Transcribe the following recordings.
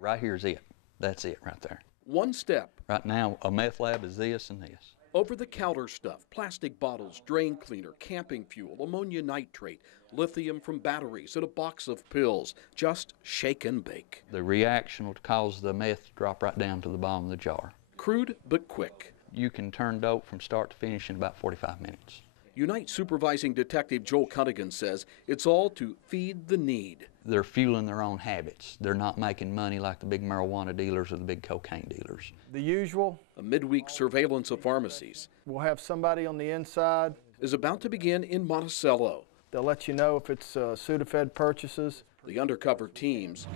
Right here is it. That's it right there. One step. Right now, a meth lab is this and this. Over-the-counter stuff, plastic bottles, drain cleaner, camping fuel, ammonia nitrate, lithium from batteries, and a box of pills. Just shake and bake. The reaction will cause the meth to drop right down to the bottom of the jar. Crude but quick. You can turn dope from start to finish in about 45 minutes. Unite Supervising Detective Joel Cunningham says it's all to feed the need. They're fueling their own habits. They're not making money like the big marijuana dealers or the big cocaine dealers. The usual. A midweek surveillance of pharmacies. We'll have somebody on the inside. Is about to begin in Monticello. They'll let you know if it's Sudafed purchases. The undercover teams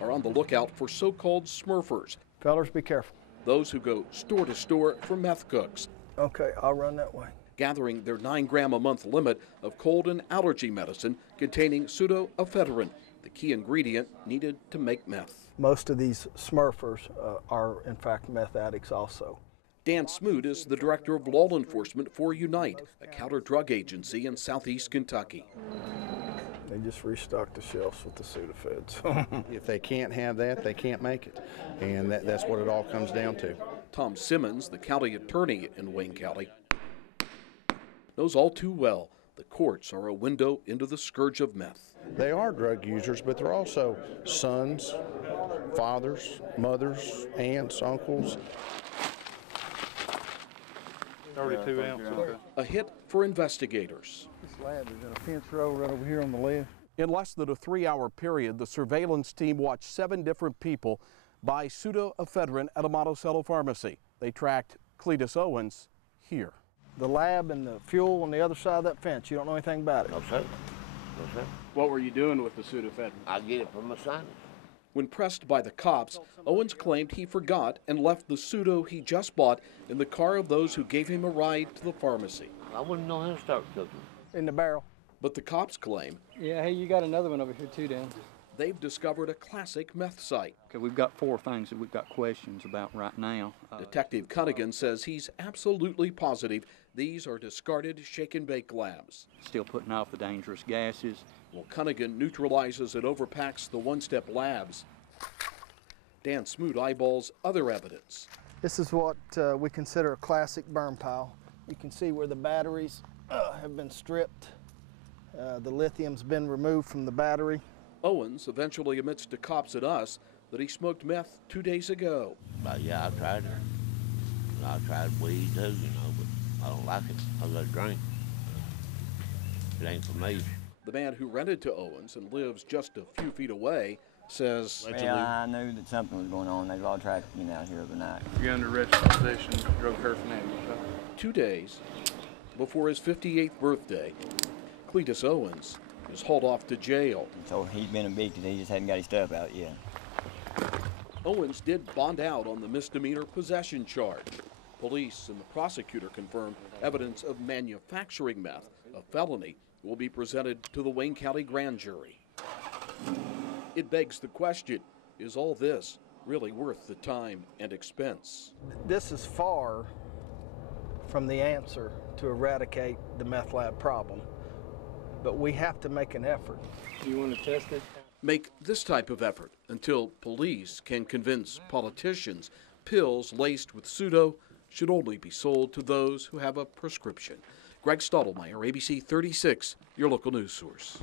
are on the lookout for so-called smurfers. Fellers, be careful. Those who go store to store for meth cooks. Okay, I'll run that way. Gathering their 9-gram-a-month limit of cold and allergy medicine containing pseudoephedrine, the key ingredient needed to make meth. Most of these smurfers are, in fact, meth addicts also. Dan Smoot is the director of law enforcement for Unite, a counter-drug agency in southeast Kentucky. They just restocked the shelves with the Sudafeds. If they can't have that, they can't make it. And that's what it all comes down to. Tom Simmons, the county attorney in Wayne County, knows all too well the courts are a window into the scourge of meth. They are drug users, but they're also sons, fathers, mothers, aunts, uncles. 32 ounces. A hit for investigators. This lab is in a fence row right over here on the left. In less than a 3-hour period, the surveillance team watched 7 different people buy pseudoephedrine at a Monticello pharmacy. They tracked Cletus Owens here. The lab and the fuel on the other side of that fence, you don't know anything about it. No, sir. No, sir. What were you doing with the Sudafed? I get it from my sinus. When pressed by the cops, Owens claimed he forgot and left the pseudo he just bought in the car of those who gave him a ride to the pharmacy. I wouldn't know how to start cooking. In the barrel. But the cops claim Yeah, hey, you got another one over here too, Dan. they've discovered a classic meth site. Okay, we've got 4 things that we've got questions about right now. Detective Cunningham says he's absolutely positive these are discarded shake-and-bake labs. Still putting off the dangerous gases. While Cunningham neutralizes and overpacks the one-step labs, Dan Smoot eyeballs other evidence. This is what we consider a classic burn pile. You can see where the batteries have been stripped. The lithium's been removed from the battery. Owens eventually admits to cops and us that he smoked meth 2 days ago. Yeah, I tried it. I tried weed too, but I don't like it. I let it drink. It ain't for me. The man who rented to Owens and lives just a few feet away says, Well, I knew that something was going on. They all tracked me out here overnight. You're under arrest for possession, drug paraphernalia. 2 days before his 58th birthday, Cletus Owens is hauled off to jail. So he's been evicted. He just hadn't got his stuff out yet. Owens did bond out on the misdemeanor possession charge. Police and the prosecutor confirmed evidence of manufacturing meth, a felony, will be presented to the Wayne County grand jury. It begs the question, is all this really worth the time and expense? This is far from the answer to eradicate the meth lab problem, but we have to make an effort. You want to test it? Make this type of effort until police can convince politicians pills laced with pseudo should only be sold to those who have a prescription. Greg Stottlemyre, ABC 36, your local news source.